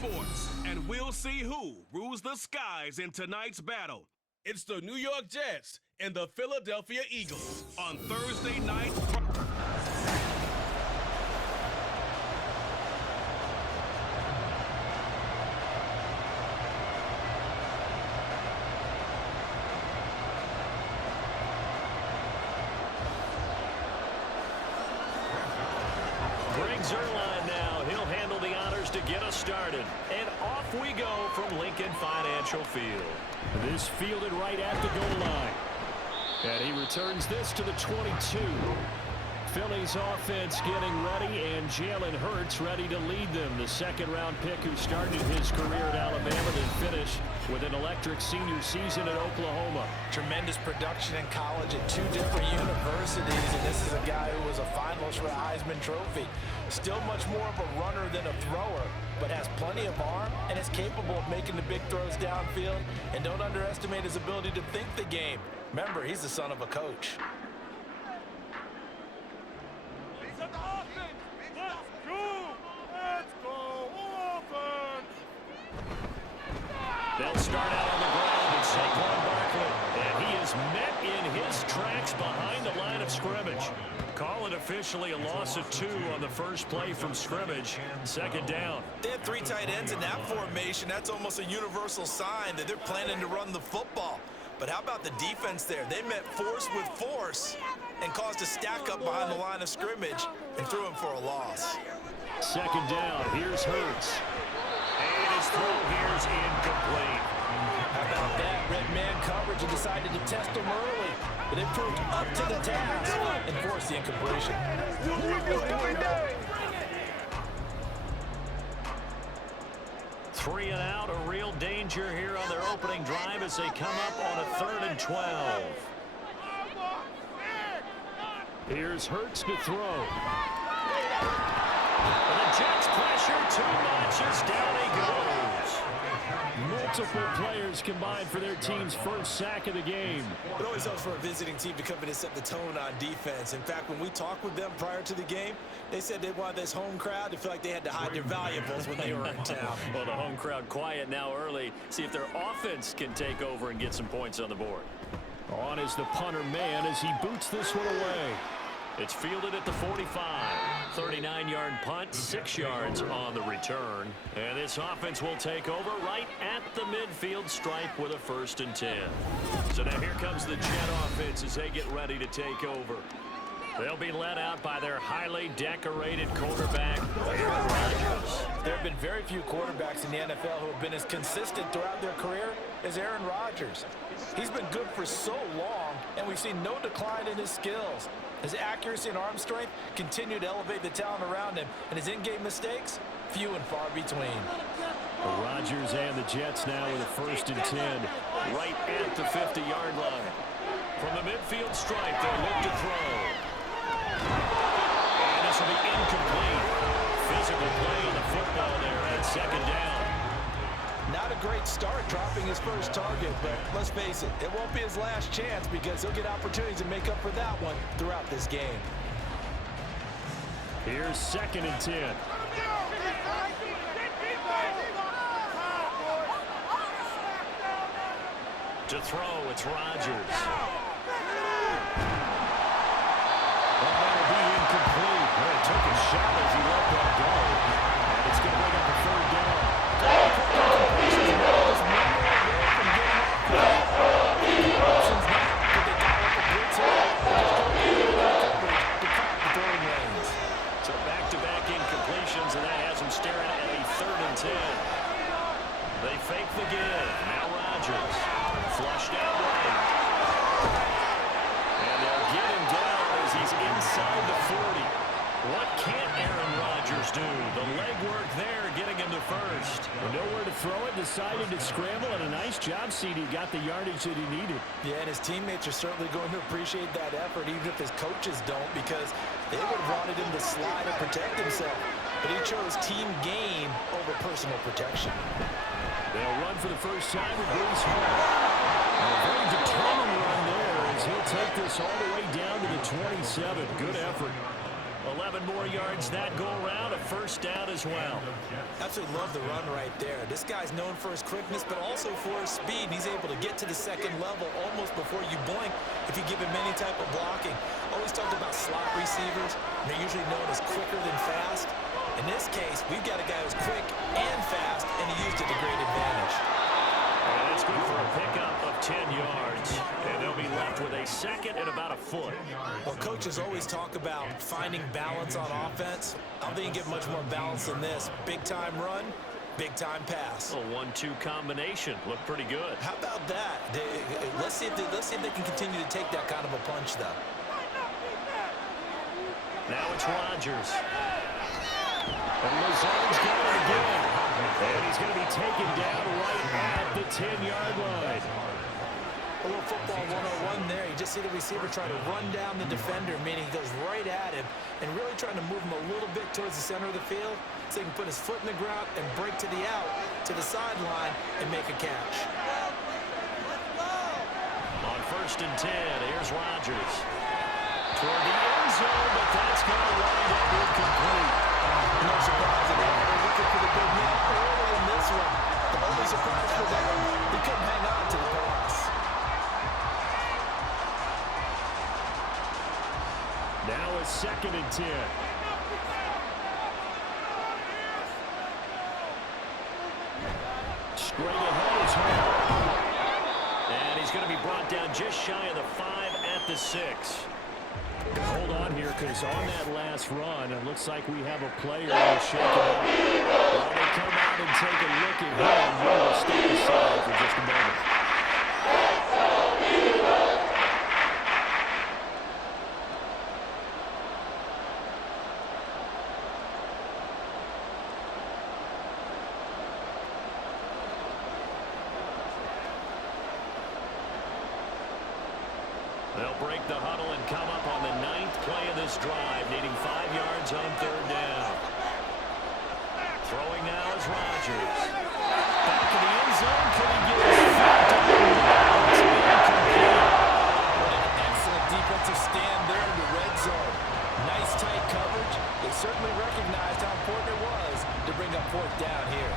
sports, and we'll see who rules the skies in tonight's battle. It's the New York Jets and the Philadelphia Eagles on Thursday night. Zerline now. He'll handle the honors to get us started. And off we go from Lincoln Financial Field. This fielded right at the goal line. And he returns this to the 22. Philly's offense getting ready, and Jalen Hurts ready to lead them. The second-round pick who started his career at Alabama and finished with an electric senior season at Oklahoma. Tremendous production in college at two different universities, and this is a guy who was a finalist for the Heisman Trophy. Still much more of a runner than a thrower, but has plenty of arm and is capable of making the big throws downfield. And don't underestimate his ability to think the game. Remember, he's the son of a coach. They'll start out on the ground with Saquon Barkley, and he is met in his tracks behind the line of scrimmage. Call it officially a loss of 2 on the first play from scrimmage. Second down. They had 3 tight ends in that formation. That's almost a universal sign that they're planning to run the football. But how about the defense there? They met force with force and caused a stack up behind the line of scrimmage and threw him for a loss. Second down. Here's Hurts. And his throw here is incomplete. How about that? Red man coverage and decided to test him early. But it proved up to the task and forced the incompletion. 3 and out, a real danger here on their opening drive as they come up on a 3rd and 12. Here's Hurts to throw. And the Jets pressure too much as down he goes. Multiple players combined for their team's first sack of the game. It always helps for a visiting team to come in and set the tone on defense. In fact, when we talked with them prior to the game, they said they wanted this home crowd to feel like they had to hide their valuables when they were in town. Well, the home crowd quiet now early. See if their offense can take over and get some points on the board. On is the punter man as he boots this one away. It's fielded at the 45. 39-yard punt, 6 yards on the return. And this offense will take over right at the midfield stripe with a 1st and 10. So now here comes the Jet offense as they get ready to take over. They'll be led out by their highly decorated quarterback, Aaron Rodgers. There have been very few quarterbacks in the NFL who have been as consistent throughout their career as Aaron Rodgers. He's been good for so long, and we've seen no decline in his skills. His accuracy and arm strength continue to elevate the talent around him, and his in-game mistakes, few and far between. Rodgers and the Jets now with a 1st and 10, right at the 50-yard line. From the midfield stripe, they'll look to throw. And this will be incomplete. Physical play on the football there at 2nd down. Not a great start dropping his first target, but let's face it, it won't be his last chance because he'll get opportunities to make up for that one throughout this game. Here's 2nd and 10. To throw, it's Rodgers. That'll be incomplete. Well, he took a shot as he let that go. And it's going to bring up a 3rd down. So back-to-back incompletions, and that has him staring at a 3rd and 10. They fake the give. Now Rodgers. Flushed out right. And they'll get him down as he's inside the 40. What can't Aaron Rodgers do? The legwork there getting him to 1st. Nowhere to throw it, decided to scramble, and a nice job, CD. Got the yardage that he needed. Yeah, and his teammates are certainly going to appreciate that effort, even if his coaches don't, because they would have wanted him to slide and protect himself. But he chose team game over personal protection. They'll run for the first time with Bruce Hall. A very determined run there as he'll take this all the way down to the 27. Good effort. 11 more yards that go around, a first down as well. Absolutely love the run right there. This guy's known for his quickness, but also for his speed. He's able to get to the second level almost before you blink if you give him any type of blocking. Always talked about slot receivers. They're usually known as quicker than fast. In this case, we've got a guy who's quick and fast, and he used it to great advantage. And that's good for a pickup of 10 yards. And they'll be left with a second and about a foot. Well, coaches always talk about finding balance on offense. I don't think you get much more balance than this. Big-time run, big-time pass. A 1-2 combination. Looked pretty good. How about that? Let's see if they can continue to take that kind of a punch, though. Now it's Rodgers. And Lazard's got it again. And he's going to be taken down right at the 10-yard line. A little football 101 there. You just see the receiver try to run down the defender, meaning he goes right at him and really trying to move him a little bit towards the center of the field so he can put his foot in the ground and break to the out, to the sideline, and make a catch. On 1st and 10, here's Rodgers. Toward the end zone, but that's going to wind up incomplete. No surprise at all. They're looking for the big man early in this one. The only surprise for them, he couldn't hang on to the pass. Now it's 2nd and 10. Straight ahead is Hall. And he's going to be brought down just shy of the 5 at the 6. Hold on here, because on that last run, it looks like we have a player who's shaken up. While they come out and take a look at him, we will step aside for just a moment. They'll break the huddle and come up on the 9th play of this drive, needing 5 yards on 3rd down. Throwing now is Rodgers. Back in the end zone. Can he get his feet down? It's incomplete. What an excellent defensive stand there in the red zone. Nice tight coverage. They certainly recognized how important it was to bring up 4th down here.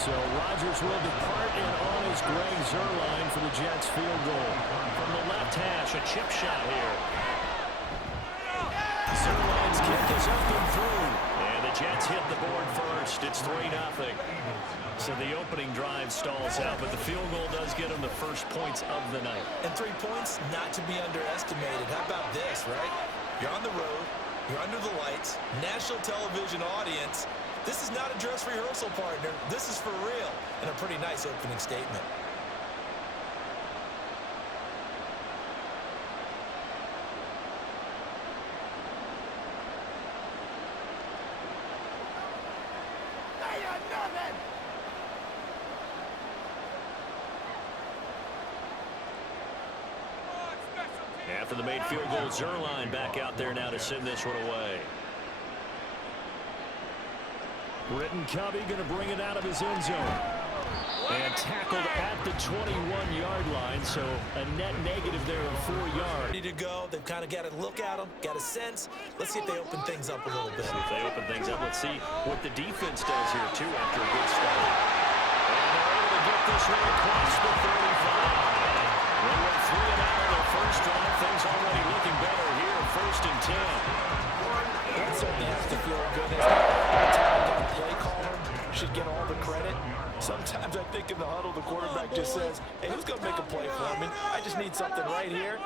So Rodgers will depart, and on is Greg Zuerlein for the Jets field goal. From the left hash, a chip shot here. Zuerlein's kick is up and through. And the Jets hit the board first. It's 3-0. So the opening drive stalls out, but the field goal does get them the first points of the night. And 3 points, not to be underestimated. How about this, right? You're on the road. You're under the lights. National television audience. This is not a dress rehearsal, partner. This is for real. And a pretty nice opening statement. After the made field goal, Zuerlein back out there now to send this one away. Britton Covey going to bring it out of his end zone. And tackled at the 21-yard line, so a net negative there of 4 yards. Ready to go. They've kind of got to look at them, got a sense. Let's see if they open things up a little bit. See if they open things up. Let's see what the defense does here, too, after a good start. And they're able to get this one across the 35. They went 3 and out of their first drive. Things already looking better here, 1st and 10. That certainly has to feel good. The play caller should get all the credit. Sometimes I think in the huddle, the quarterback just says, hey, who's going to make a play for me? I just need something right here.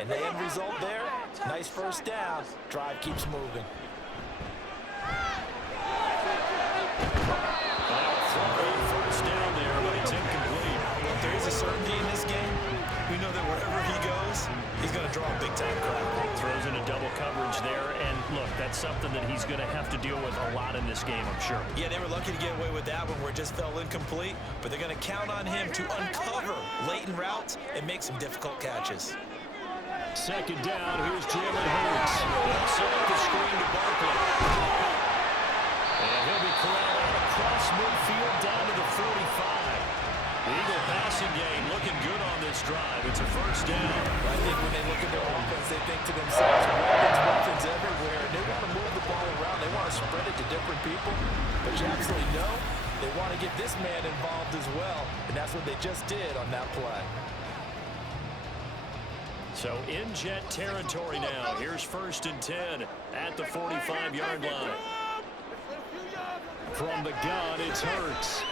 And the end result there, nice first down. Drive keeps moving. First down there, but it's incomplete. Look, there is a certainty in this game. We know that wherever he goes, he's going to draw a big-time crowd. Throws in a double coverage there, and look, that's something that he's going to have to deal with a lot in this game, I'm sure. Yeah, they were lucky to get away with that one where it just fell incomplete, but they're going to count on him to uncover latent routes and make some difficult catches. 2nd down, here's Jalen Hurts. They'll set the screen to Barkley. And he'll be corralled out across midfield down to the 45. The Eagle passing game looking good on this drive. It's a first down. I think when they look at their offense, they think to themselves, weapons everywhere. They want to move the ball around. They want to spread it to different people. But you absolutely know they want to get this man involved as well. And that's what they just did on that play. So in jet territory now. Here's 1st and 10 at the 45-yard line. From the gun, it's Hurts.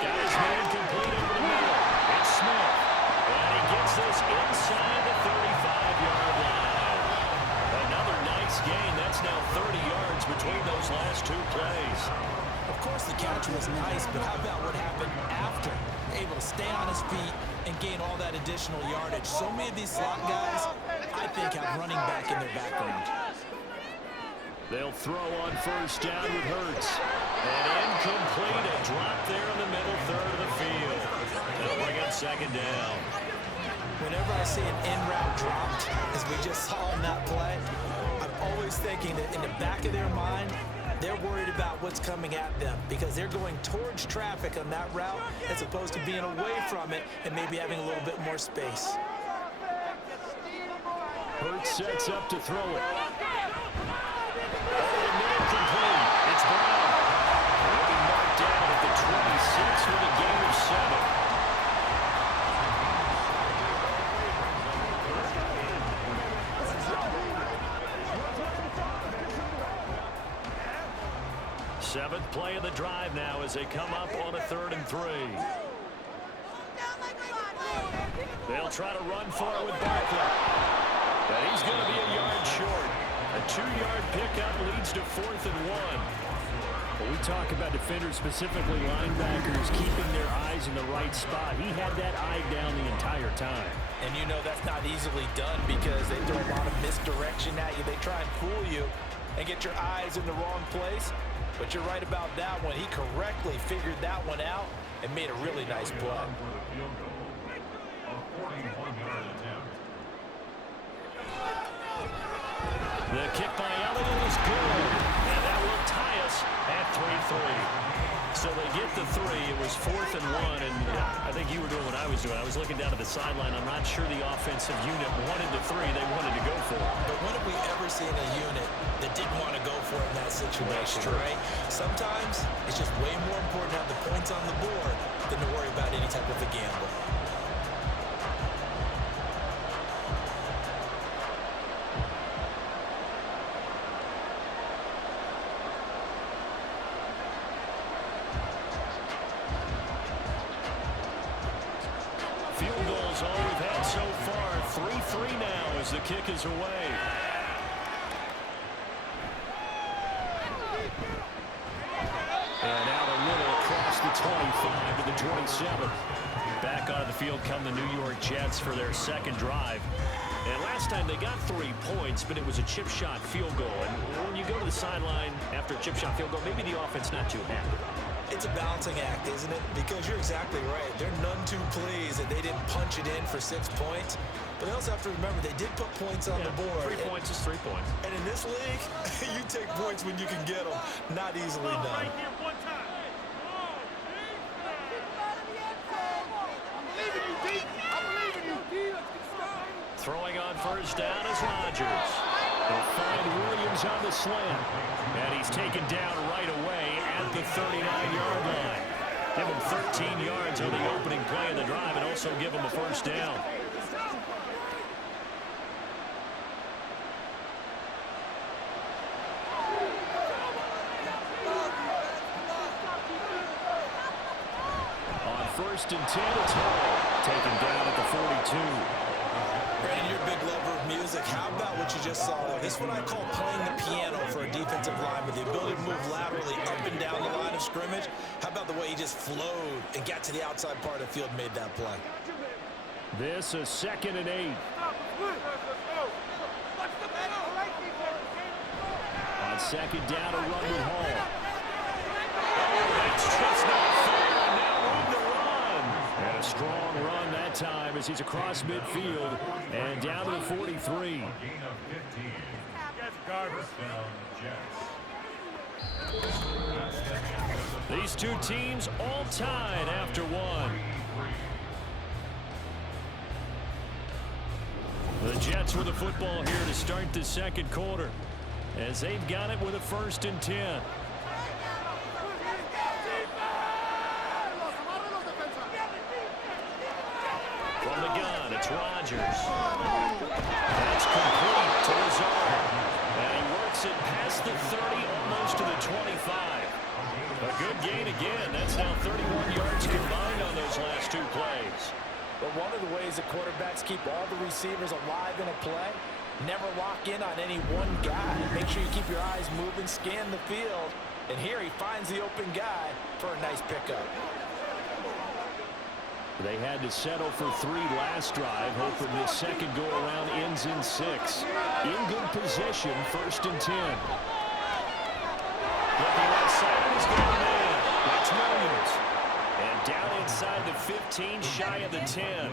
Got his man complete over the middle. It's Smith. And he gets this inside the 35-yard line. Another nice gain. That's now 30 yards between those last two plays. Of course, the catch was nice, but how about what happened after? Able to stay on his feet and gain all that additional yardage. So many of these slot guys, I think, have running back in their background. They'll throw on 1st down with Hurts. And incomplete. A drop there in the middle third of the field. They'll bring up 2nd down. Whenever I see an in-route dropped, as we just saw on that play, I'm always thinking that in the back of their mind, they're worried about what's coming at them because they're going towards traffic on that route as opposed to being away from it and maybe having a little bit more space. Hurts sets up to throw it. Incomplete. It's Brown. He'll be marked down at the 26 with a gain of 7. Seventh play of the drive now as they come up on a 3rd and 3. They'll try to run for it with Barkley. But he's going to be a yard short. A 2-yard pickup leads to 4th and 1. Well, we talk about defenders, specifically linebackers, keeping their eyes in the right spot. He had that eye down the entire time. And you know that's not easily done because they throw a lot of misdirection at you. They try and fool you and get your eyes in the wrong place. But you're right about that one. He correctly figured that one out and made a really nice play. The kick by Elliott is good. And that will tie us at 3-3. So they get the 3. It was 4th and 1. And I think you were doing what I was doing. I was looking down at the sideline. I'm not sure the offensive unit wanted the 3. They wanted to go for it. But when have we ever seen a unit that didn't want to go for it in that situation, right? Sometimes it's just way more important to have the points on the board than to worry about any type of a gamble. Field goals all we've had so far. 3-3 now as the kick is away. And out a little across the 25 to the 27. Back onto the field come the New York Jets for their 2nd drive. And last time they got 3 points, but it was a chip shot field goal. And when you go to the sideline after a chip shot field goal, maybe the offense not too happy. It's a balancing act, isn't it? Because you're exactly right. They're none too pleased that they didn't punch it in for 6 points. But they also have to remember they did put points on the board. 3 points is 3 points. And in this league, you take points when you can get them. Not easily done. Throwing on 1st down is Rodgers. They'll find Williams on the slant. And he's taken down right away at the 39-yard line. Give him 13 yards on the opening play of the drive and also give him a 1st down. On 1st and 10, it's Hall. Taken down at the 42. Brandon, you're a big lover of music. How about what you just saw there? This is what I call playing the piano for a defensive lineman. The ability to move laterally up and down the line of scrimmage. How about the way he just flowed and got to the outside part of the field and made that play? This is 2nd and 8. On 2nd down, a run with Hall. That's just not fair. Now room to run. And a strong run that time as he's across midfield and down to the 43. These two teams all tied after one. The Jets with the football here to start the second quarter, as they've got it with a 1st and 10. From the gun, it's Rodgers. That's complete to Lazard. And he works it past the 30, almost to the 25. A good gain again. That's now 31 yards combined on those last two plays. But one of the ways that quarterbacks keep all the receivers alive in a play, never lock in on any one guy. Make sure you keep your eyes moving, scan the field. And here he finds the open guy for a nice pickup. They had to settle for 3 last drive, hoping this second go-around ends in 6. In good position, 1st and 10. Looking outside, he's got a man. That's Williams. And down inside the 15, shy of the 10.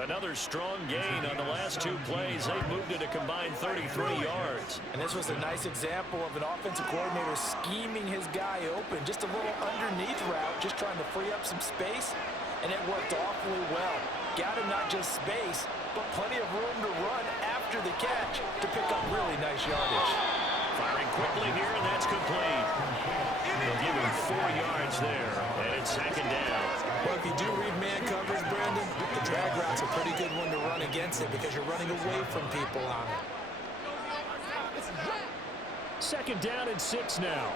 Another strong gain on the last 2 plays. They've moved it a combined 33 yards. And this was a nice example of an offensive coordinator scheming his guy open. Just a little underneath route, just trying to free up some space. And it worked awfully well. Got him not just space, but plenty of room to run after the catch to pick up really nice yardage. Firing quickly here, and that's complete. They'll give him 4 yards there, and it's 2nd down. Well, if you do read man coverage, Brandon, the drag route's a pretty good one to run against it because you're running away from people on it. 2nd down and 6 now.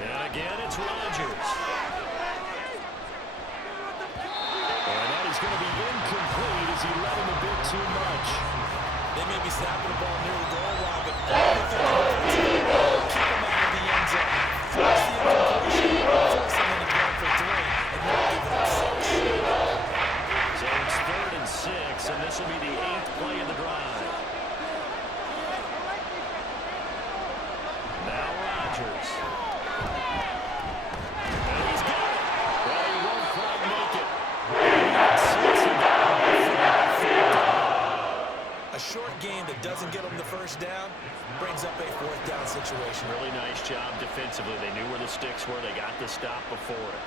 And again, it's Rodgers. And that is going to be incomplete as he let him a bit too much. They may be snapping the ball near the goal line, but all the thing is keep him out of the end zone. Force the incompletion, force him into going for 3, and not give him 6. So it's 3rd and 6, and this will be the 8th play of the drive. Now Rodgers. And he's got it. Well, he won't quite make it. A short gain that doesn't get them the 1st down brings up a 4th down situation. Really nice job defensively. They knew where the sticks were. They got the stop before it.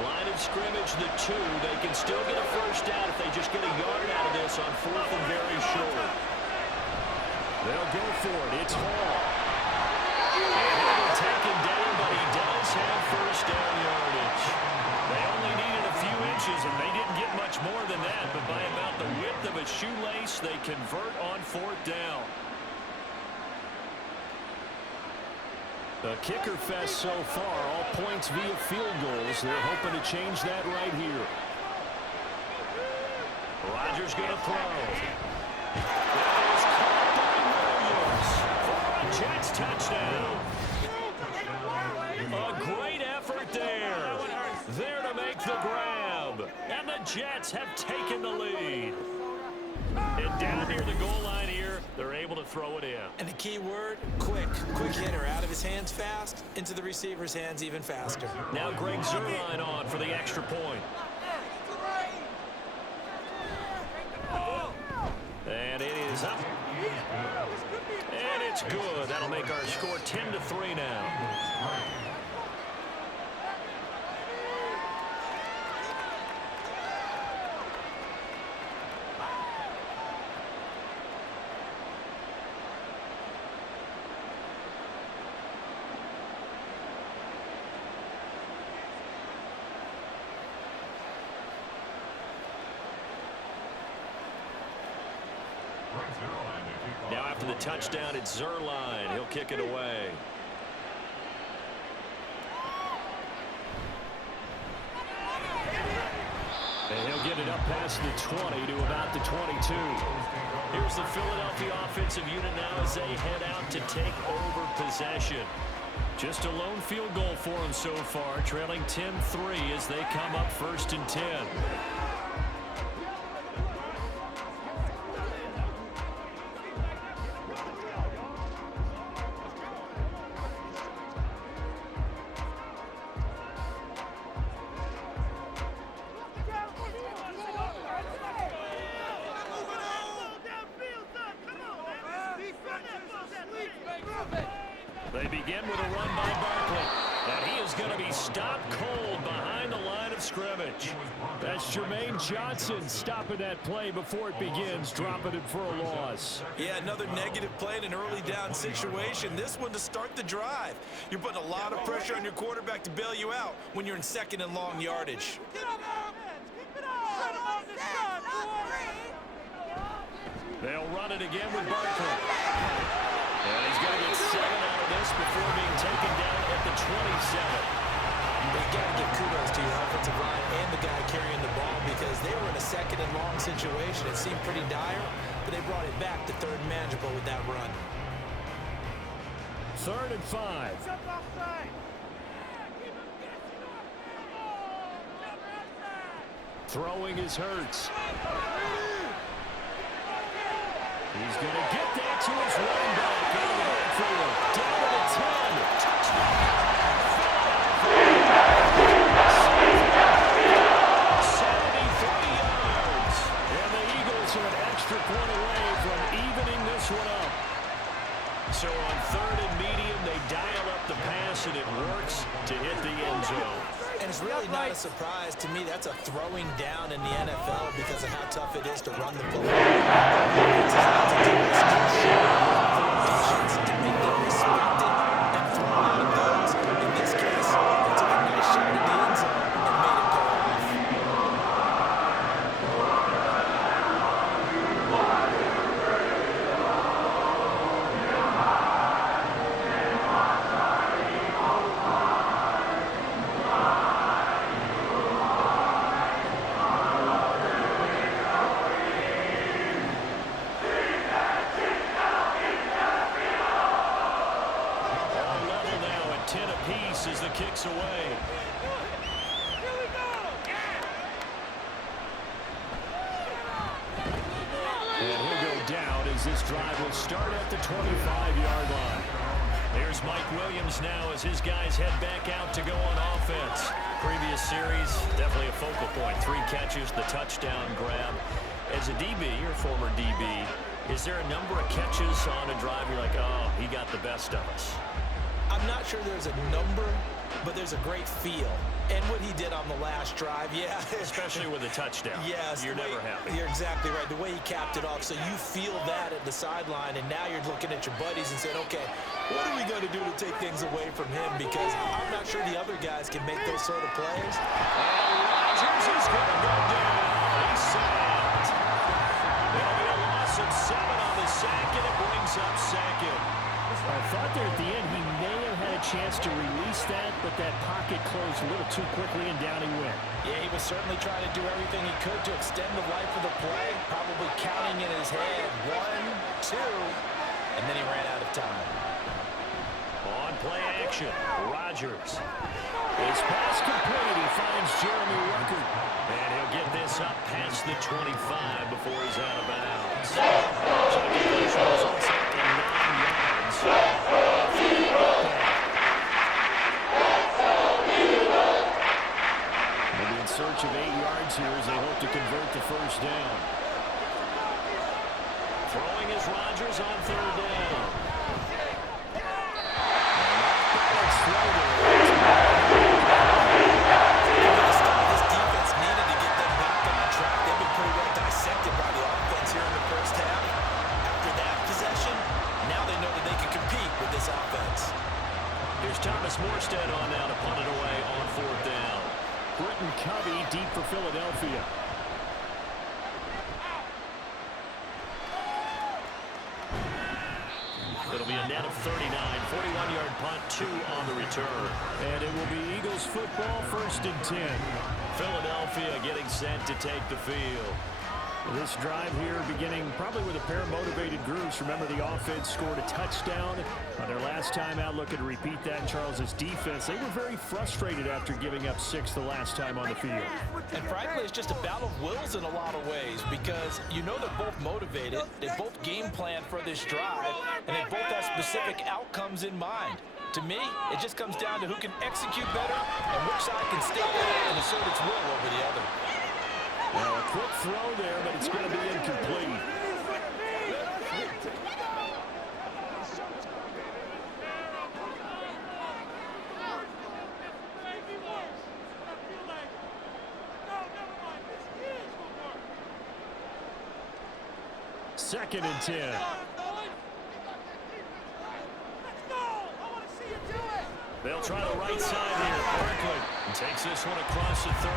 Line of scrimmage, the 2. They can still get a 1st down if they just get a yard out of this on 4th and very short. They'll go for it. It's Hall. And he'll take him down, but he does have 1st down yardage. They only needed a few inches, and they didn't get much more than that, but by about the width of a shoelace, they convert on 4th down. A kicker fest so far, all points via field goals. They're hoping to change that right here. Rodgers going to throw. That is caught by Williams for a Jets touchdown. A great effort there. There to make the grab. And the Jets have taken the lead. And down near the goal line here, they're able to throw it in. And the key word, quick. Quick hitter. Out of his hands fast, into the receiver's hands even faster. Now Greg Zuerlein on for the extra point. And it is up. And it's good. That'll make our score 10-3 now. Now after the touchdown, it's Zuerlein. He'll kick it away. And he'll get it up past the 20 to about the 22. Here's the Philadelphia offensive unit now as they head out to take over possession. Just a lone field goal for them so far, trailing 10-3 as they come up 1st and 10. They begin with a run by Barkley. And he is going to be stopped cold behind the line of scrimmage. That's Jermaine Johnson stopping that play before it begins, dropping it for a loss. Yeah, another negative play in an early down situation. This one to start the drive. You're putting a lot of pressure on your quarterback to bail you out when you're in second and long yardage. They'll run it again with Barkley. And he's going to get 7 out of this before being taken down at the 27. You got to give kudos to your offensive line and the guy carrying the ball because they were in a second and long situation. It seemed pretty dire, but they brought it back to third and manageable with that run. 3rd and 5. Throwing is Hurts. He's going to get that to his running back out of the backfield. Down to the 10. Touchdown. 73 yards. And the Eagles are an extra point away from evening this one up. So on 3rd and medium, they dial up the pass, and it works to hit the end zone. And it's really not a surprise to me. That's a throwing down in the NFL because of how tough it is to run the ball. It's not to do is to show formations to make them respect it and throw out of those. In this case, they took a nice shot at the end zone and made it go off. As the kick's away. And he'll go down as this drive will start at the 25-yard line. There's Mike Williams now as his guys head back out to go on offense. Previous series, definitely a focal point. 3 catches, the touchdown grab. As a DB, you're a former DB, is there a number of catches on a drive you're like, oh, he got the best of us? I'm not sure there's a number, but there's a great feel. And what he did on the last drive, yeah. Especially with a touchdown. Yes. You're never happy. You're exactly right. The way he capped it off. So you feel that at the sideline, and now you're looking at your buddies and saying, okay, what are we going to do to take things away from him? Because I'm not sure the other guys can make those sort of plays. Rodgers is going to go down. He's sacked. There'll be a loss of 7 on the sack, and it brings up second. I thought there at the end he may have had a chance to release that, but that pocket closed a little too quickly, and down he went. Yeah, he was certainly trying to do everything he could to extend the life of the play, probably counting in his head 1, 2, and then he ran out of time. On play action, Rodgers. His pass complete. He finds Jeremy Ruckert. And he'll get this up past the 25 before he's out of bounds. So the completion results in 9 yards. They'll be in search of 8 yards here as they hope to convert the first down. Throwing is Rodgers on 3rd down. This defense needed to get them back on track. They've been pretty well dissected by the offense here in the first half. After that possession, now they know that they can compete with this offense. Here's Thomas Morstead on now to punt it away on 4th down. Britton Covey deep for Philadelphia. It'll be a net of 39, 41-yard punt, 2 on the return. And it will be Eagles football, 1st and 10. Philadelphia getting set to take the field. This drive here beginning probably with a pair of motivated groups. Remember, the offense scored a touchdown on their last time out. Looking to repeat that in Charles's defense. They were very frustrated after giving up 6 the last time on the field. And frankly, it's just a battle of wills in a lot of ways because you know they're both motivated. They both game plan for this drive, and they both have specific outcomes in mind. To me, it just comes down to who can execute better and which side can stay there and assert its will over the other. Well, a quick throw there, but it's going to be incomplete. 2nd and 10. They'll try the right side here. Berkeley takes this one across the 35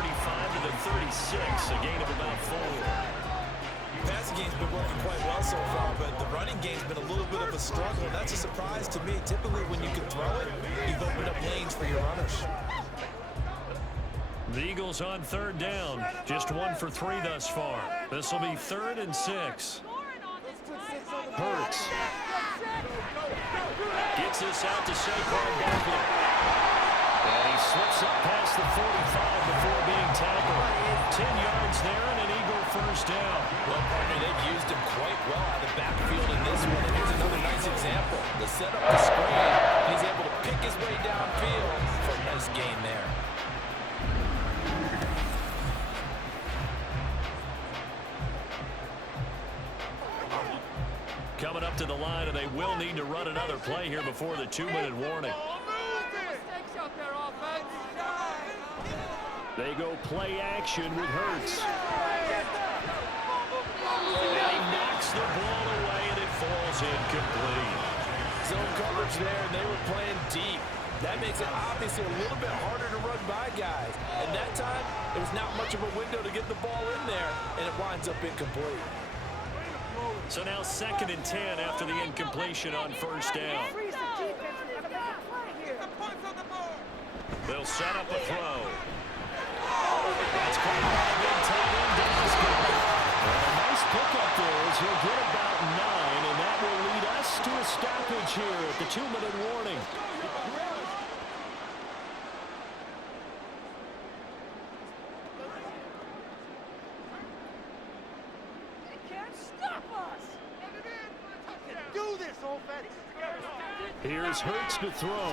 to the 36, a gain of about 4. The passing game's been working quite well so far, but the running game's been a little bit of a struggle. That's a surprise to me. Typically, when you can throw it, you've opened up lanes for your runners. The Eagles on 3rd down. Just 1 for 3 thus far. This will be 3rd and 6. Hurts gets this out to Saquon Barkley. And he slips up past the 45 before being tackled. 10 yards there and an Eagle first down. Well, partner, they've used him quite well out of the backfield in this one. And here's another nice example. The setup, the screen, and he's able to pick his way downfield for a nice gain there. Coming up to the line, and they will need to run another play here before the 2-minute warning. They go play action with Hurts. And he knocks the ball away, and it falls incomplete. Zone coverage there, and they were playing deep. That makes it obviously a little bit harder to run by guys. And that time, there was not much of a window to get the ball in there, and it winds up incomplete. So now 2nd and 10 after the incompletion on 1st down. They'll set up a throw. That's caught by a big tight end, Dennis. A nice pickup there as he'll get about 9, and that will lead us to a stoppage here at the 2-minute warning. Here's Hurts to throw.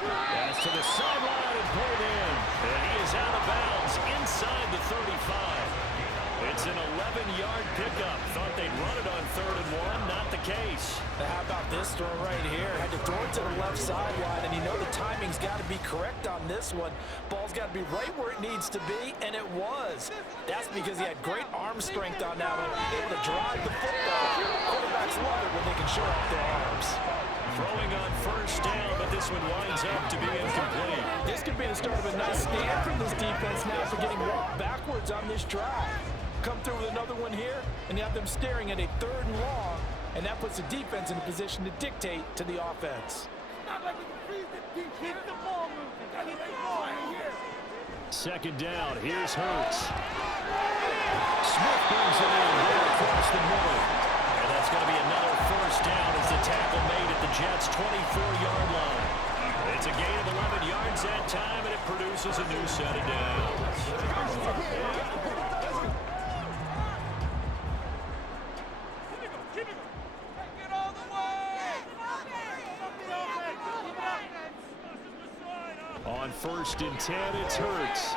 That's to the sideline and pulled in. And he is out of bounds inside the 35. It's an 11-yard pickup. Thought they'd run it on 3rd and 1. Not the case. How about this throw right here? Had to throw it to the left sideline, and you know the timing's got to be correct on this one. Ball's got to be right where it needs to be, and it was. That's because he had great arm strength on that one, able to drive the football. Quarterbacks love it when they can show off their arms. Throwing on 1st down, but this one winds up to be incomplete. This could be the start of a nice stand from this defense now for getting walked backwards on this drive. Come through with another one here, and you have them staring at a 3rd and long, and that puts the defense in a position to dictate to the offense. Second down, here's Hurts. Smith brings it in right across the middle. And that's going to be another 1st down as the tackle made at the Jets' 24-yard line. It's a gain of 11 yards that time, and it produces a new set of downs. On 1st and 10, it's Hurts. He's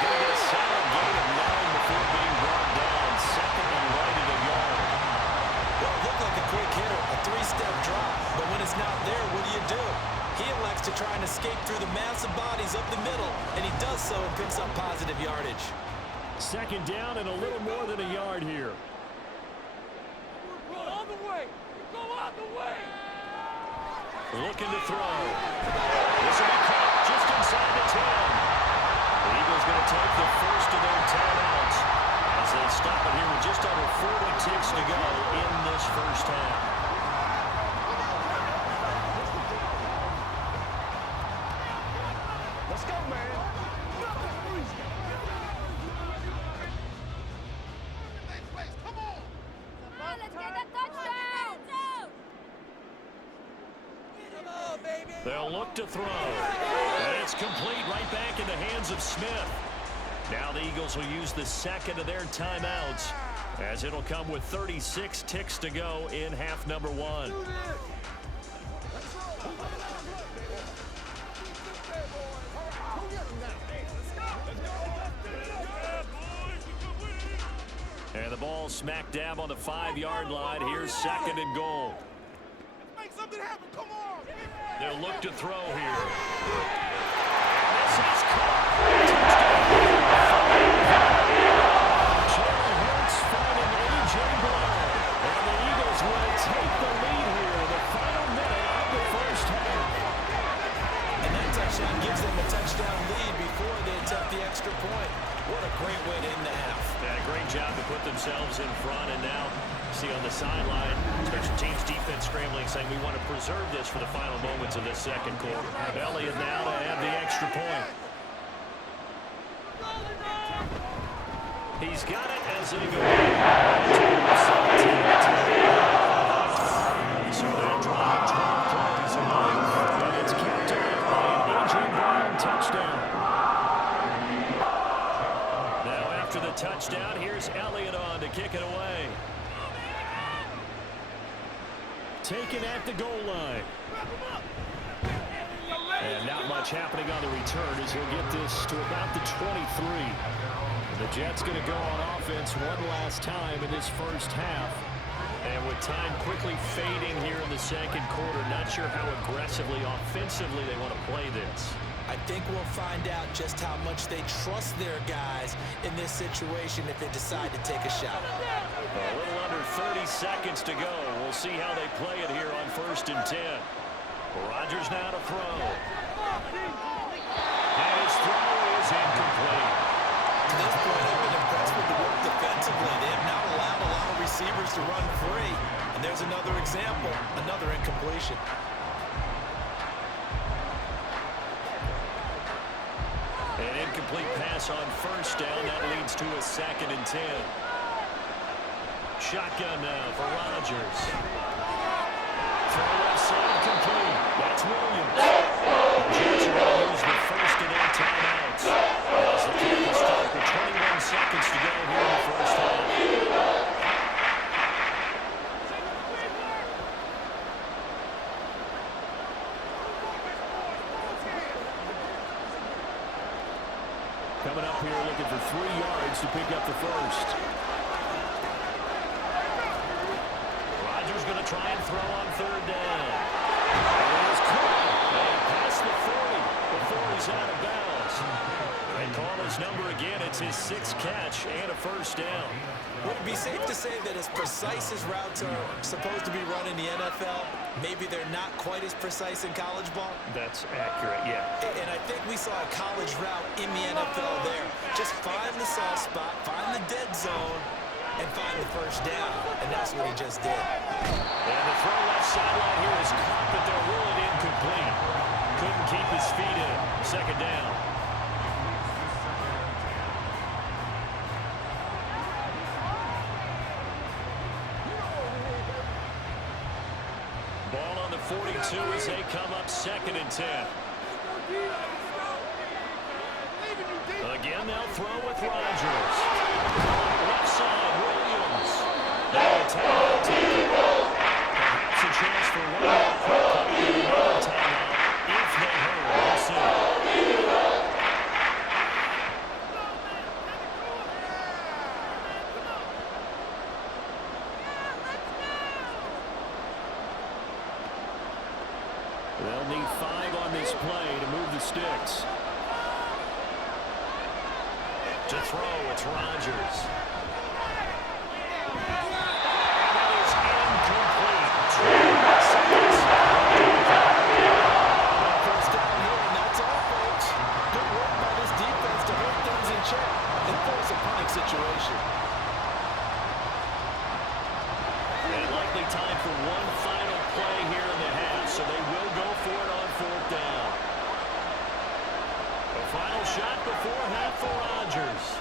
going to get a solid gain of 9 before being brought down. 2nd and right at a yard. Well, it looked like a quick hitter, a 3-step drop. But when it's not there, what do? He elects to try and escape through the massive bodies up the middle, and he does so and picks up positive yardage. 2nd down and a little more than a yard here. Go all the way. Go all the way. Looking to throw. This will be caught just inside the 10. The Eagles going to take the first of their timeouts as they stop it here with just over 40 ticks to go in this first half. Let's go, man. Come on. Let's get that touchdown. They'll look to throw. And it's complete right back in the hands of Smith. Now the Eagles will use the 2nd of their timeouts as it'll come with 36 ticks to go in half number 1. And the ball smack dab on the 5-yard line. Here's 2nd and goal. Make something happen. Come on. They'll look to throw here. This is caught. touchdown lead before they attempt the extra point. What a great way to end the half. Yeah, great job to put themselves in front, and now see on the sideline, special teams defense scrambling, saying we want to preserve this for the final moments of this second quarter. Elliott now to have the extra point. He's got it as they go. So that drive 12 plays away, and it's capped off by an A.J. Brown touchdown. Now after the touchdown, here's Elliott on to kick it away. Taken at the goal line. And not much happening on the return as he'll get this to about the 23. The Jets going to go on offense one last time in this first half. And with time quickly fading here in the second quarter, not sure how aggressively, offensively they want to play this. I think we'll find out just how much they trust their guys in this situation if they decide to take a shot. A little under 30 seconds to go. We'll see how they play it here on 1st and 10. Rodgers now to throw. And his throw is incomplete. To this point, I've been impressed with the work defensively. They have not allowed a lot of receivers to run free. And there's another example, another incompletion. An incomplete pass on 1st down. That leads to a 2nd and 10. Shotgun now for Rodgers. Throw left side complete. That's Williams. The Jets are going to use the 1st and 8 timeouts. As the clock will start with 21 seconds to go here in the first half. Coming up here looking for 3 yards to pick up the first. Rodgers going to try and throw on 3rd down. It is caught. And past the 40 before he's out of bounds. They call his number again. It's his 6th catch and a 1st down. Would it be safe to say that as precise as routes are supposed to be run in the NFL, maybe they're not quite as precise in college ball? That's accurate, yeah. And I think we saw a college route in the NFL there. Just find the soft spot, find the dead zone, and find the 1st down. And that's what he just did. And the throw left sideline here is caught, but they're ruling incomplete. Couldn't keep his feet in. 2nd down. Ball on the 42 as they come up 2nd and 10. Again, they'll throw with Rodgers. Left side, Williams. Now a timeout taken. Perhaps a chance for one more quick play and another timeout if they hurry. We'll see. They'll need 5 on this play to move the sticks. To throw, it's Rodgers. And that is incomplete. 2 seconds. 1st down here, and that's all, folks. Good work by this defense to hold things in check and force a punting situation. And likely time for one final play here in the half, so they will go for it on 4th down. A final shot before half for Rodgers.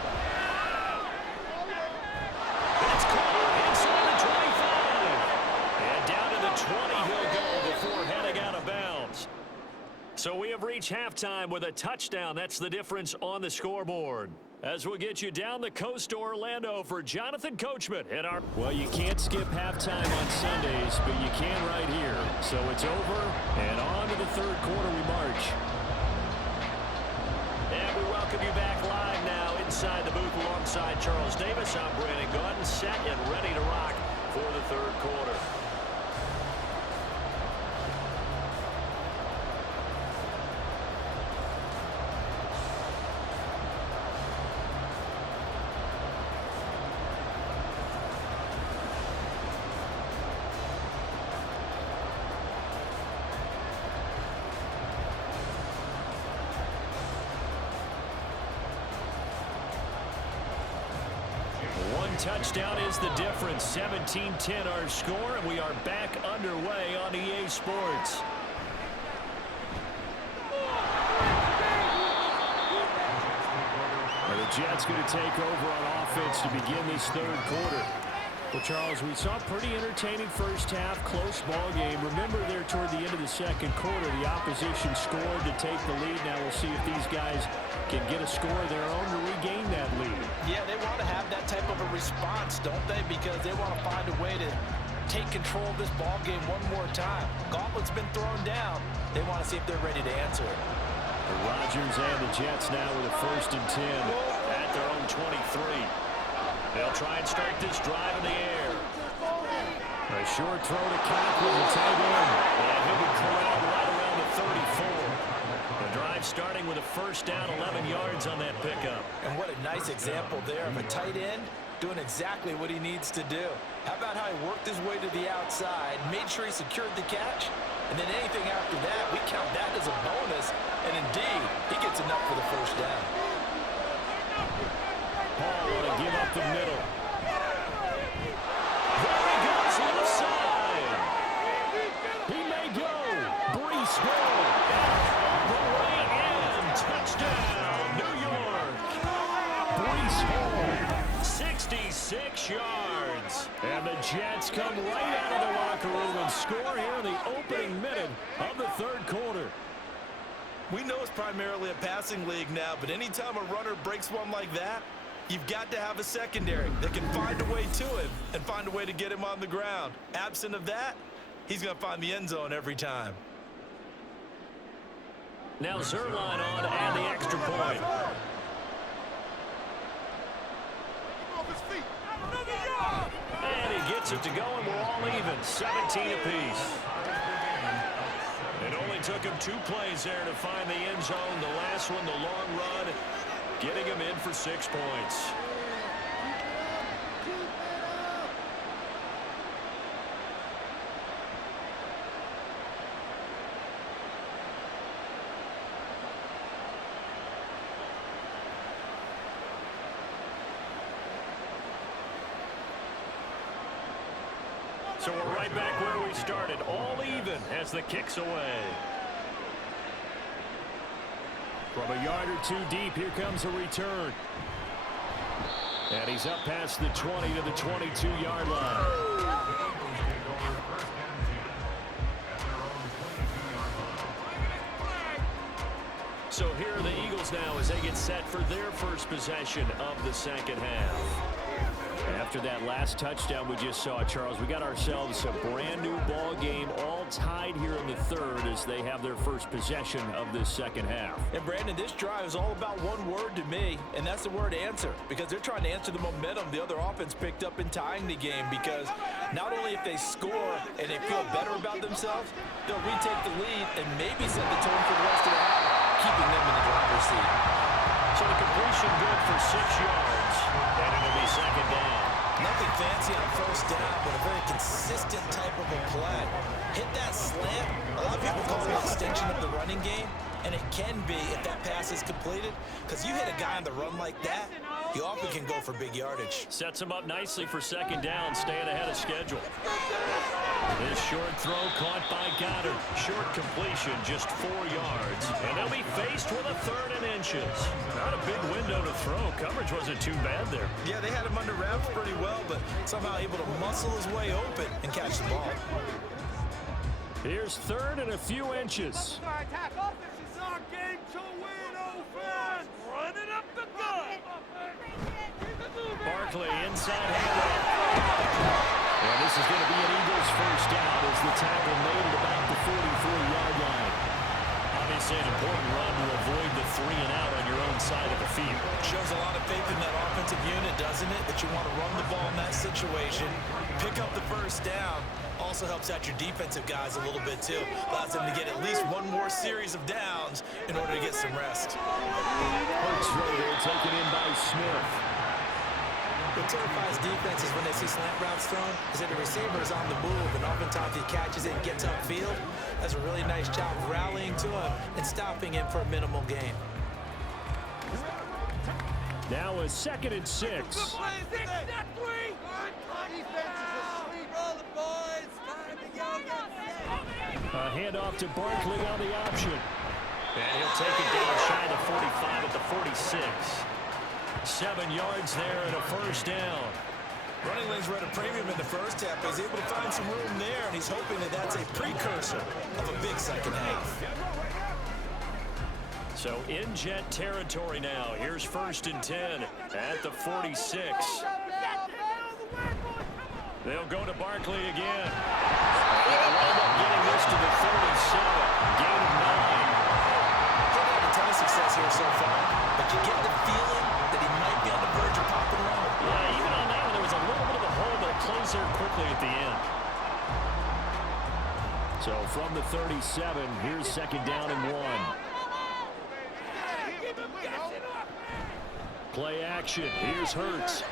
It's caught inside the 25. And down to the 20 he'll go before heading out of bounds. So we have reached halftime with a touchdown. That's the difference on the scoreboard. As we'll get you down the coast to Orlando for Jonathan Coachman and our... Well, you can't skip halftime on Sundays, but you can right here. So it's over, and on to the 3rd quarter we march. And we welcome you back live now inside the booth alongside Charles Davis. I'm Brandon Gaudin, set and ready to rock for the 3rd quarter. One touchdown is the difference. 17-10 our score, and we are back underway on EA Sports. Well, the Jets going to take over on offense to begin this third quarter. Well, Charles, we saw a pretty entertaining first half, close ball game. Remember there toward the end of the second quarter, the opposition scored to take the lead. Now we'll see if these guys can get a score of their own to regain that lead. Yeah, they want to have that type of a response, don't they? Because they want to find a way to take control of this ball game one more time. Gauntlet's been thrown down. They want to see if they're ready to answer it. The Rodgers and the Jets now with a 1st and 10 at their own 23. They'll try and start this drive in the air. A short throw to Kaplan, the tight end. And he'll be corralled right around the 34. The drive starting with a first down, 11 yards on that pickup. And what a nice example there of a tight end doing exactly what he needs to do. How about how he worked his way to the outside, made sure he secured the catch, and then anything after that, we count that as a bonus. And indeed, he gets enough for the first down. Paul to give up the middle. There he goes left side. He may go. Brees Hall. The way in. Touchdown, New York. Brees Hall. 66 yards. And the Jets come right out of the locker room and score here in the opening minute of the third quarter. We know it's primarily a passing league now, but anytime a runner breaks one like that, you've got to have a secondary that can find a way to him and find a way to get him on the ground. Absent of that, he's going to find the end zone every time. Now Zerline on and the extra point. And he gets it to go, and we're all even. 17 apiece. It only took him 2 plays there to find the end zone. The last one, the long run, getting him in for 6 points. So we're right back where we started, all even as the kick's away. From a yard or 2 deep, here comes a return. And he's up past the 20 to the 22-yard line. So here are the Eagles now as they get set for their first possession of the second half. After that last touchdown we just saw, Charles, we got ourselves a brand new ball game, all tied here in the third as they have their first possession of this second half. And Brandon, this drive is all about one word to me, and that's the word answer, because they're trying to answer the momentum the other offense picked up in tying the game, because not only if they score and they feel better about themselves, they'll retake the lead and maybe set the tone for the rest of the half, keeping them in the driver's seat. So the completion good for 6 yards, and it'll be second down. Nothing fancy on first down, but a very consistent type of a play. Hit that slant. A lot of people call it an extension of the running game, and it can be if that pass is completed, because you hit a guy on the run like that, you often can go for big yardage. Sets him up nicely for second down, staying ahead of schedule. This short throw caught by Goddard. Short completion, just 4 yards. And they'll be faced with a 3rd and inches. Not a big window to throw. Coverage wasn't too bad there. Yeah, they had him under wraps pretty well, but somehow able to muscle his way open and catch the ball. Here's 3rd and a few inches. This is our game to win, offense. Running up the gut. Barkley inside handoff. And this is going to be an Eagles first down as the tackle made at about the 44-yard line. Obviously an important run to avoid the 3 and out on your own side of the field. Shows a lot of faith in that offensive unit, doesn't it? That you want to run the ball in that situation. Pick up the first down. Also helps out your defensive guys a little bit, too. Allows them to get at least one more series of downs in order to get some rest. Hurts there, taken in by Smith. What terrifies defenses when they see slant routes thrown is that the receiver is on the move, and oftentimes he catches it and gets upfield. Does a really nice job rallying to him and stopping him for a minimal gain. Now a 2nd and 6. A handoff to Barkley on the option. And he'll take it down shy of the 45 at the 46. 7 yards there and a first down. Running lanes were at a premium in the first half. He's able to find some room there, and he's hoping that that's a precursor of a big second half. So in jet territory now. Here's 1st and 10 at the 46. They'll go to Barkley again. They'll wind up getting this to the 37. Gain of 9. They've had a ton of success here so far, but you get the feeling that he might be on the verge of popping wrong. Yeah, even on that one, there was a little bit of a hole that closed there quickly at the end. So from the 37, here's 2nd down and 1. Play action. Here's Hurts.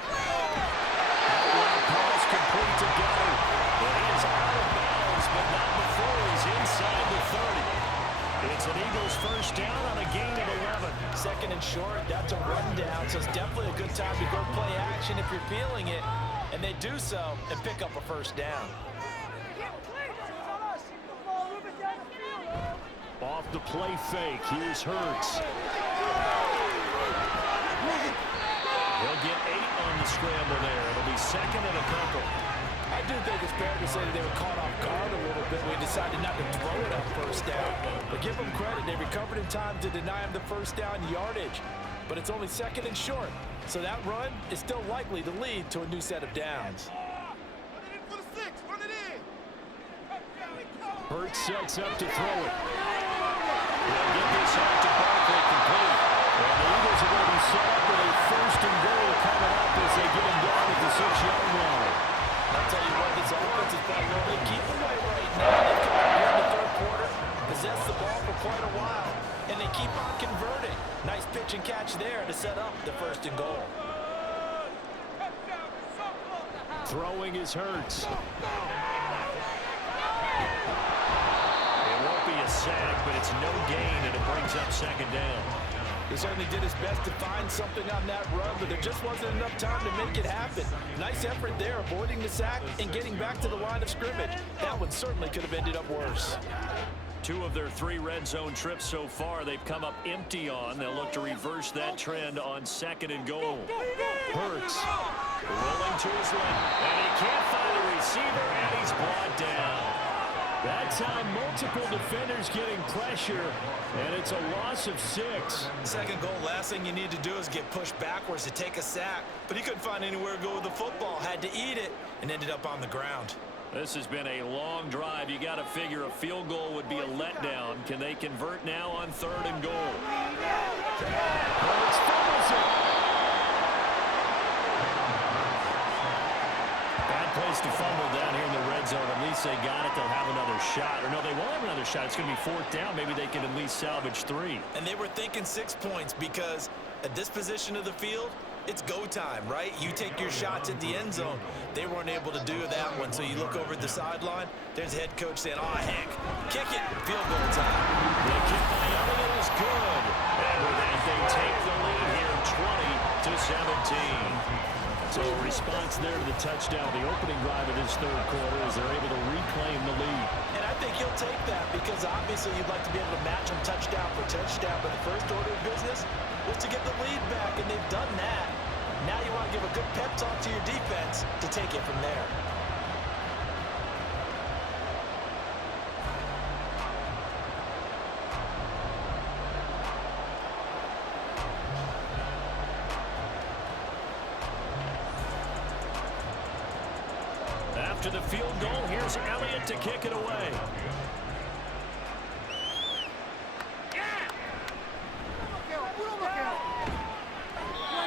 Outright pass complete to Gary. But he is out of bounds, but not before he's inside the 30. It's an Eagles first down on a gain of 11. 2nd and short, that's a rundown, so it's definitely a good time to go play action if you're feeling it. And they do so and pick up a first down. Off the play fake. Here's Hurts. He'll get 8 on the scramble there. It'll be 2nd and a couple. I do think it's fair to say that they were caught off guard a little bit. We decided not to throw it on first down. But give them credit. They recovered in time to deny him the first down yardage. But it's only 2nd and short. So that run is still likely to lead to a new set of downs. Hurts sets up to throw it. They'll get this out to Barkley complete. And the Eagles are going to be set up with a 1st and goal coming up as they get him down at the 6-yard line. I'll tell you what, this offense is probably going to keep away right now. They've come out here in the 3rd quarter, possessed the ball for quite a while, and they keep on converting. Nice pitch and catch there to set up the 1st and goal. Throwing is Hurts. It won't be a sack, but it's no gain, and it brings up 2nd down. He certainly did his best to find something on that run, but there just wasn't enough time to make it happen. Nice effort there, avoiding the sack and getting back to the line of scrimmage. That one certainly could have ended up worse. 2 of their 3 red zone trips so far, they've come up empty on. They'll look to reverse that trend on 2nd and goal. Hurts. Rolling to his left, and he can't find a receiver, and he's brought down. That time, multiple defenders getting pressure, and it's a loss of 6. 2nd goal, last thing you need to do is get pushed backwards to take a sack. But he couldn't find anywhere to go with the football, had to eat it, and ended up on the ground. This has been a long drive. You got to figure a field goal would be a letdown. Can they convert now on 3rd and goal? Hurts fumbles it. Bad place to fumble down here in the red zone. At least they got it. They'll have another shot. Or no, they won't have another shot. It's going to be 4th down. Maybe they can at least salvage 3. And they were thinking 6 points because at this position of the field, it's go time, right? You take your shots at the end zone. They weren't able to do that one. So you look over at the sideline, there's the head coach saying, "Oh, heck, kick it, field goal time." The kick by Elliott is good. And with that, they take the lead here 20-17. So a response there to the touchdown, the opening drive of this 3rd quarter, as they're able to reclaim the lead. And I think he'll take that because obviously you'd like to be able to match them touchdown for touchdown, but the first order of business was to get the lead back, and they've done that. Now you want to give a good pep talk to your defense to take it from there. After the field goal, here's Elliott to kick it away.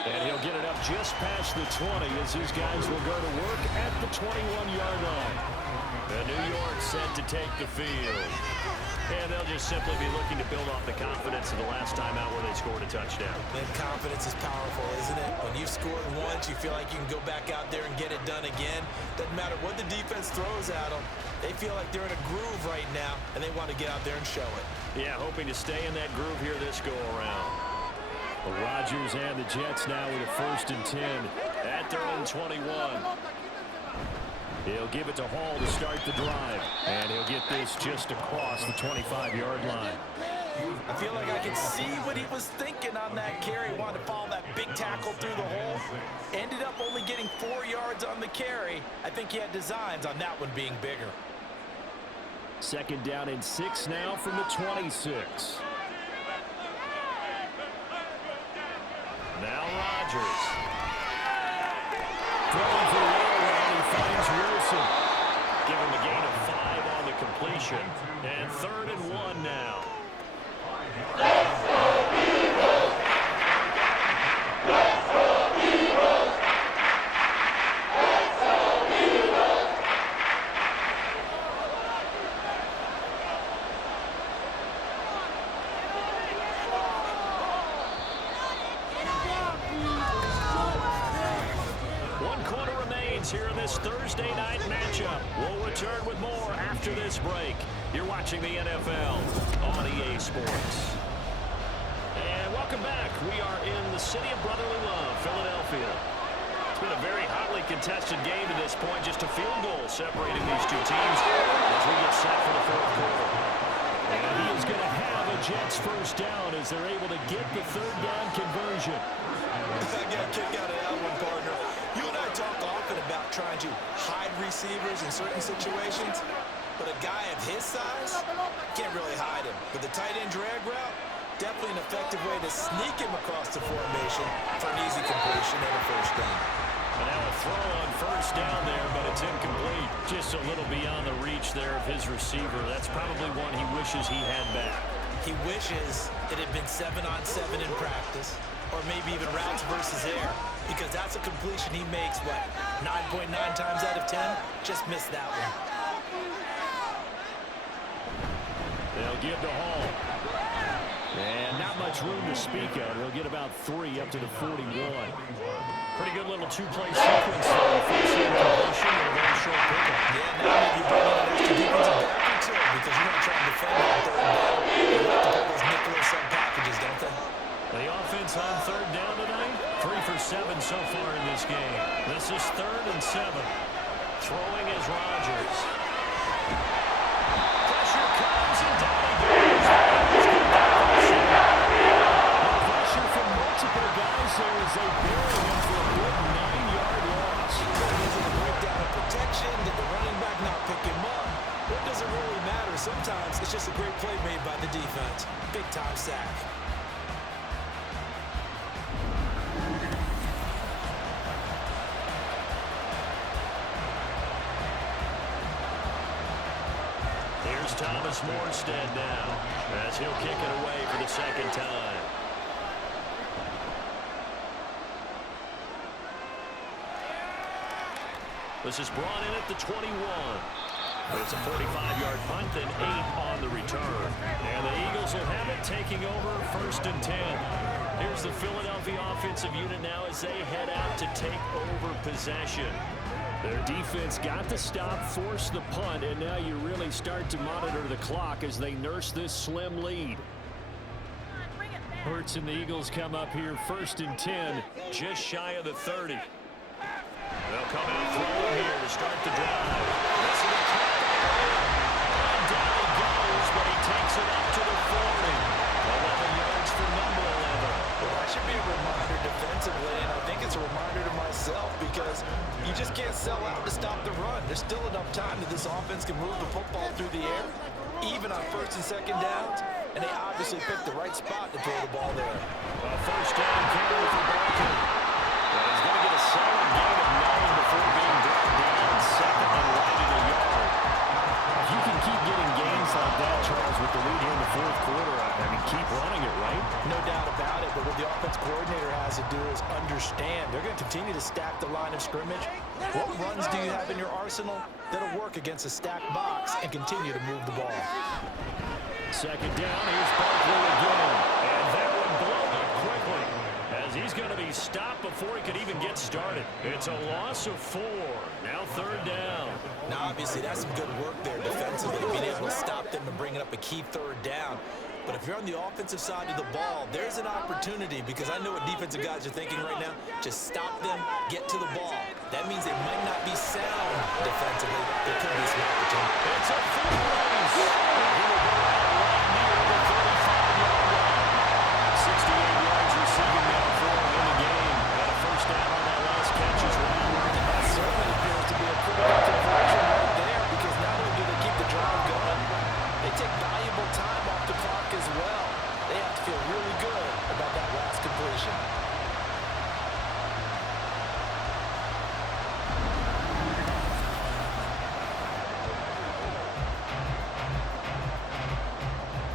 And he'll get it up just past the 20 as these guys will go to work at the 21-yard line. The New York set to take the field. And they'll just simply be looking to build off the confidence of the last time out where they scored a touchdown. And confidence is powerful, isn't it? When you've scored once, you feel like you can go back out there and get it done again. Doesn't matter what the defense throws at them. They feel like they're in a groove right now, and they want to get out there and show it. Yeah, hoping to stay in that groove here this go-around. Rodgers and the Jets now with a 1st and 10 at their own 21. He'll give it to Hall to start the drive, and he'll get this just across the 25-yard line. I feel like I can see what he was thinking on that carry. Wanted to follow that big tackle through the hole. Ended up only getting 4 yards on the carry. I think he had designs on that one being bigger. 2nd down and 6 now from the 26. Now Rodgers. Throwing for Railroad, he finds Wilson. Give him a gain of 5 on the completion. And 3rd and 1 now. Here in this Thursday night matchup. We'll return with more after this break. You're watching the NFL on EA Sports. And welcome back. We are in the city of brotherly love, Philadelphia. It's been a very hotly contested game to this point. Just a field goal separating these two teams as we get set for the 4th quarter. And he is going to have a Jets 1st down as they're able to get the 3rd down conversion. I got a kick out of that one, partner. You and I talk often about trying to hide receivers in certain situations, but a guy of his size can't really hide him. But the tight end drag route, definitely an effective way to sneak him across the formation for an easy completion and a 1st down. And now a throw on 1st down there, but it's incomplete. Just a little beyond the reach there of his receiver. That's probably one he wishes he had back. He wishes it had been 7-on-7 in practice, or maybe even routes versus air, because that's a completion he makes, what, 9.9 times out of 10? Just missed that one. They'll give to Hall. And not much room to speak of. He'll get about 3 up to the 41. Pretty good little 2-play sequence there. First completion and a very short pickup. Yeah, now maybe bring in an extra defensive back or two, because you're not trying to defend on 3rd down. They like to put those nickel sub packages, don't they? The offense on 3rd down tonight, 3 for 7 so far in this game. This is 3rd and 7. Throwing is Rodgers. Pressure comes and down he goes. Pressure from multiple guys there as they bury him for a good 9-yard loss. Is it a breakdown of protection? Did the running back not pick him up? What does it really matter? Sometimes it's just a great play made by the defense. Big-time sack. Here's Thomas Morstead now as he'll kick it away for the 2nd time. This is brought in at the 21. It's a 45-yard punt, then 8 on the return. And the Eagles will have it, taking over 1st and 10. Here's the Philadelphia offensive unit now as they head out to take over possession. Their defense got the stop, forced the punt, and now you really start to monitor the clock as they nurse this slim lead. Hurts and the Eagles come up here 1st and 10. Just shy of the 30. They'll come out throwing here to start the drive. And down he goes, but he takes it up to the 40. 11 yards for number 11. Well, that should be a reminder defensively, and I think it's a reminder to myself because you just can't sell out to stop the run. There's still enough time that this offense can move the football through the air, even on 1st and 2nd downs, and they obviously picked the right spot to throw the ball there. A 1st down carry for Barker. And he's going to get a solid gain of 9 before being brought down 2nd and right at a yard. If you can keep getting gains like that, Charles, with the lead here in the 4th quarter, I mean, keep running it, right? No doubt about it, but what the offense coordinator has to do is understand they're going to continue to stack the line of scrimmage. What runs do you have in your arsenal that'll work against a stacked box and continue to move the ball? 2nd down, here's Barkley again. And that one blown up quickly as he's going to be stopped before he could even get started. It's a loss of 4. Now 3rd down. Now, obviously, that's some good work there defensively, being able to stop them and bringing up a key 3rd down. But if you're on the offensive side of the ball, there's an opportunity, because I know what defensive guys are thinking right now. Just stop them, get to the ball. That means they might not be sound defensively. There could be some opportunity. It's a full race. He will go out right near the 35-yard line. 68 yards receiving now for him in the game. And a first down on that last catch as well. That certainly appears to be a pretty good conversion right there, because not only do they keep the drive going, they take valuable time off the clock as well. They have to feel really good about that last completion.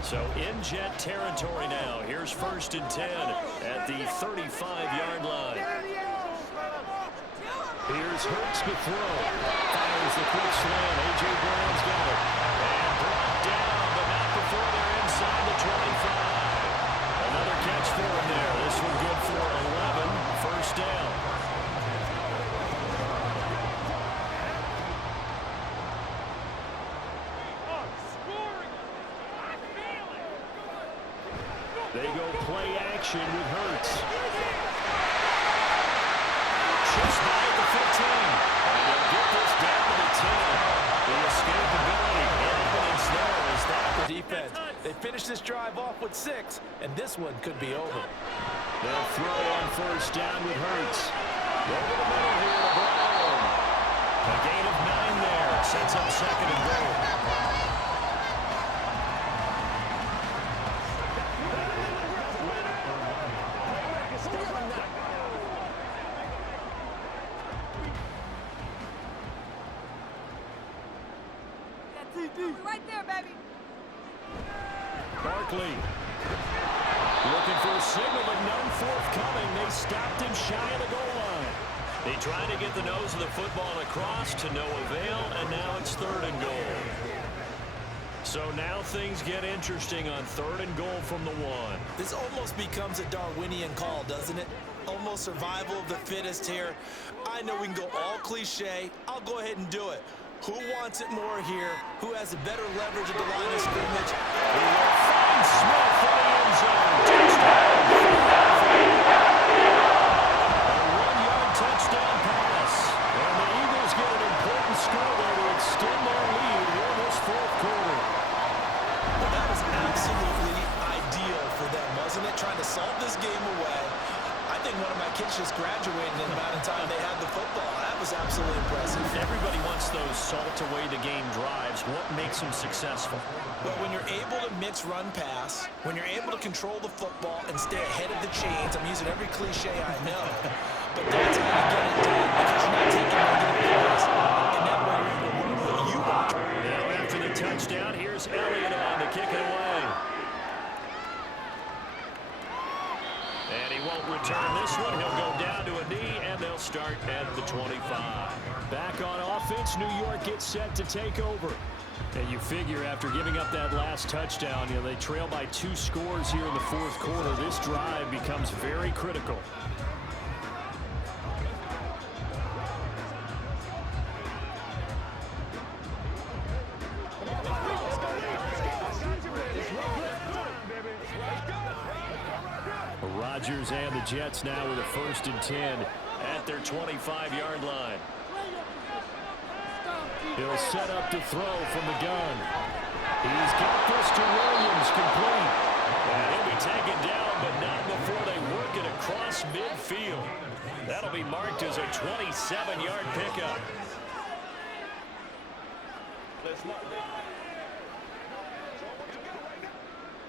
So in Jet territory now. Here's 1st and 10 at the 35-yard line. Here's Hurts to throw. Fires the quick slant. A.J. Brown's got it. And brought down, but not before they're inside the 25. Another catch for him there. This one good for 11. First down. They go play action with Hurts. Just by at the 15. And they'll get this down to the 10. The escapability and evidence there is that. The defense, they finish this drive off with 6, and this one could be over. They'll throw on first down with Hurts. Over the middle here to Brown. A gain of 9 there. Sets up 2nd and goal. Right there, baby. Barkley looking for a signal, but none forthcoming. They stopped him shy of the goal line. They tried to get the nose of the football across to no avail, and now it's 3rd and goal. So now things get interesting on 3rd and goal from the 1. This almost becomes a Darwinian call, doesn't it? Almost survival of the fittest here. I know we can go all cliche. I'll go ahead and do it. Who wants it more here? Who has a better leverage at the line of scrimmage? He will find Smith in the end zone. Touchdown. A 1-yard touchdown pass. And the Eagles get an important score there to extend their lead in this 4th quarter. Well, that was absolutely ideal for them, wasn't it? Trying to salt this game away. I think one of my kids just graduated in the amount of time they had the football. That was absolutely impressive. Everybody wants those salt-away-the-game drives. What makes them successful? Well, when you're able to mix run-pass, when you're able to control the football and stay ahead of the chains, I'm using every cliche I know, but that's how you get it done, because you're not taking negative plays. And that way you're able to run what you want. Now after the touchdown, here's Elliott on to kick it away. And he won't return this one. He'll go down to a knee, and they'll start at the 25. Back on offense, New York gets set to take over. And you figure after giving up that last touchdown, they trail by 2 scores here in the 4th quarter. This drive becomes very critical. Rodgers and the Jets now with a 1st and 10 at their 25-yard line. He'll set up to throw from the gun. He's got this to Williams, complete. And he'll be taken down, but not before they work it across midfield. That'll be marked as a 27-yard pickup.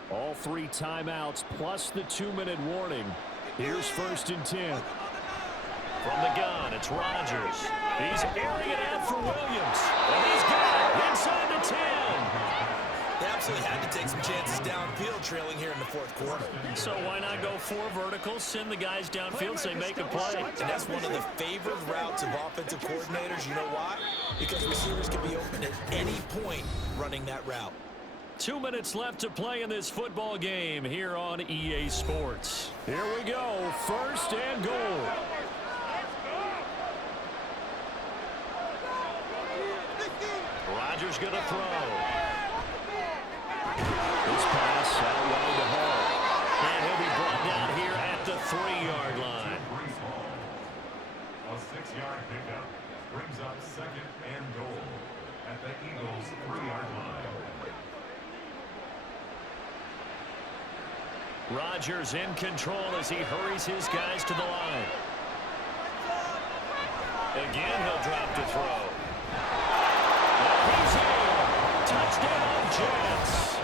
All 3 timeouts plus the 2-minute warning. Here's 1st and 10. From the gun, it's Rodgers. He's airing it out for Williams. And he's got it inside the 10. They absolutely had to take some chances downfield trailing here in the 4th quarter. So why not go 4 verticals, send the guys downfield, say make a play. And that's one of the favored routes of offensive coordinators. You know why? Because receivers can be open at any point running that route. 2 minutes left to play in this football game here on EA Sports. Here we go, 1st and goal. Rodgers gonna throw. this pass out wide to Hall. And he'll be brought down here at the 3-yard line. A 6-yard pickup brings up 2nd and goal at the Eagles' 3-yard line. Rodgers in control as he hurries his guys to the line. Again, he'll drop to throw. And he's in. Touchdown, Jets.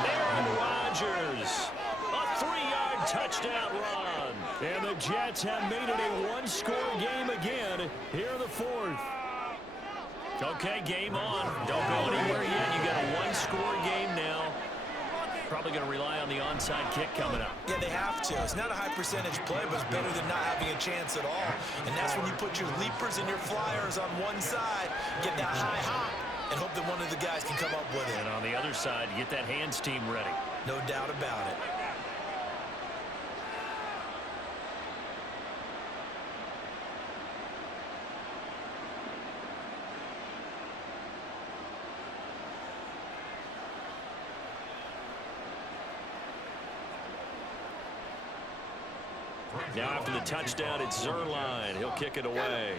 Aaron Rodgers. A 3-yard touchdown run. And the Jets have made it a one-score game again here in the 4th. Okay, game on. Don't go anywhere yet. You got a one-score game now. Probably going to rely on the onside kick coming up. Yeah, they have to. It's not a high percentage play, but it's better than not having a chance at all. And that's when you put your leapers and your flyers on one side, get that high hop, and hope that one of the guys can come up with it. And on the other side, get that hands team ready. No doubt about it. Now after the touchdown, it's Zerline. He'll kick it away.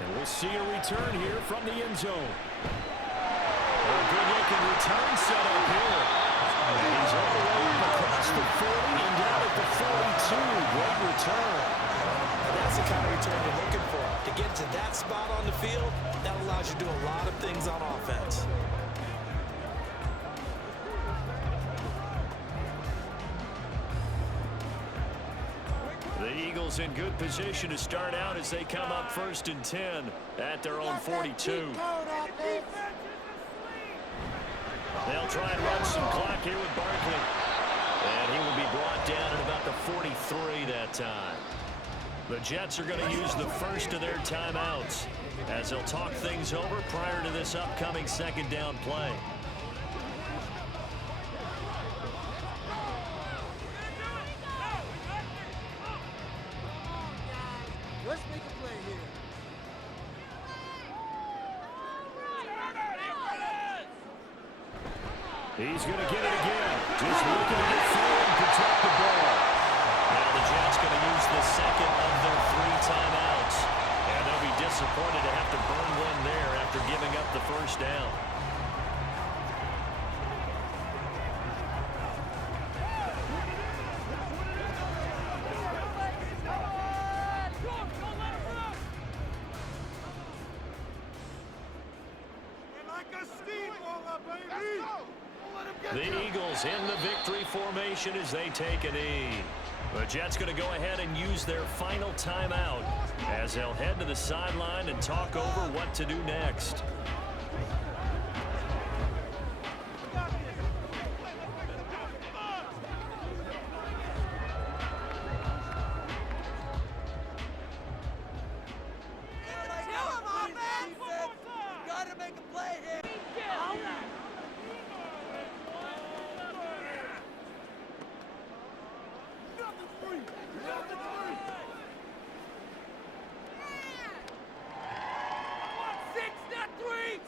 And we'll see a return here from the end zone. A good-looking return set up here. And he's all the way across the 40 and down at the 42. Great return. And that's the kind of return you're looking for. To get to that spot on the field, that allows you to do a lot of things on offense. The Eagles in good position to start out as they come up 1st and 10 at their own 42. They'll try and run some clock here with Barkley. And he will be brought down at about the 43 that time. The Jets are going to use the first of their timeouts as they'll talk things over prior to this upcoming 2nd down play. Let's make a play here. He's going to get it again. Just looking to get through and protect the ball. Now the Jets going to use the 2nd of their 3 timeouts. And they'll be disappointed to have to burn one there after giving up the 1st down. The Eagles in the victory formation as they take a knee. The Jets going to go ahead and use their final timeout as they'll head to the sideline and talk over what to do next. Gotta make a play here.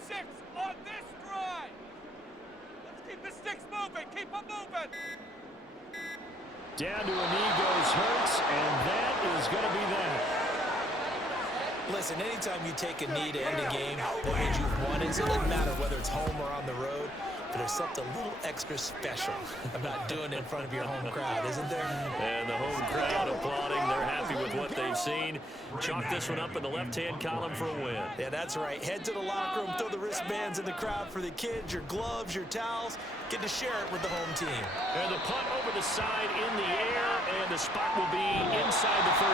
Six on this drive. Let's keep the sticks moving. Keep them moving. Down to a knee goes Hurts, and that is going to be that. Listen, anytime you take a knee to end a game, that means you've won it. So it doesn't matter whether it's home or on the road. But there's something a little extra special about doing it in front of your home crowd, isn't there? And the home crowd applauding. They're happy with what they've seen. Chalk this one up in the left-hand column for a win. Yeah, that's right. Head to the locker room, throw the wristbands in the crowd for the kids, your gloves, your towels. Get to share it with the home team. And the punt over the side in the air, and the spot will be inside the 35.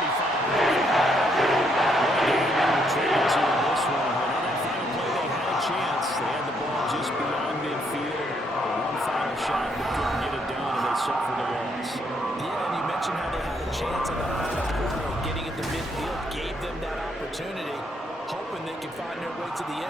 Traded to this one. On that final play, they had a chance. They had the ball just beyond midfield. One final shot, but couldn't get it done, and they suffered the loss. Yeah, and you mentioned how they had a chance on that final quarter. Getting at the midfield gave them that opportunity, hoping they could find their way to the end.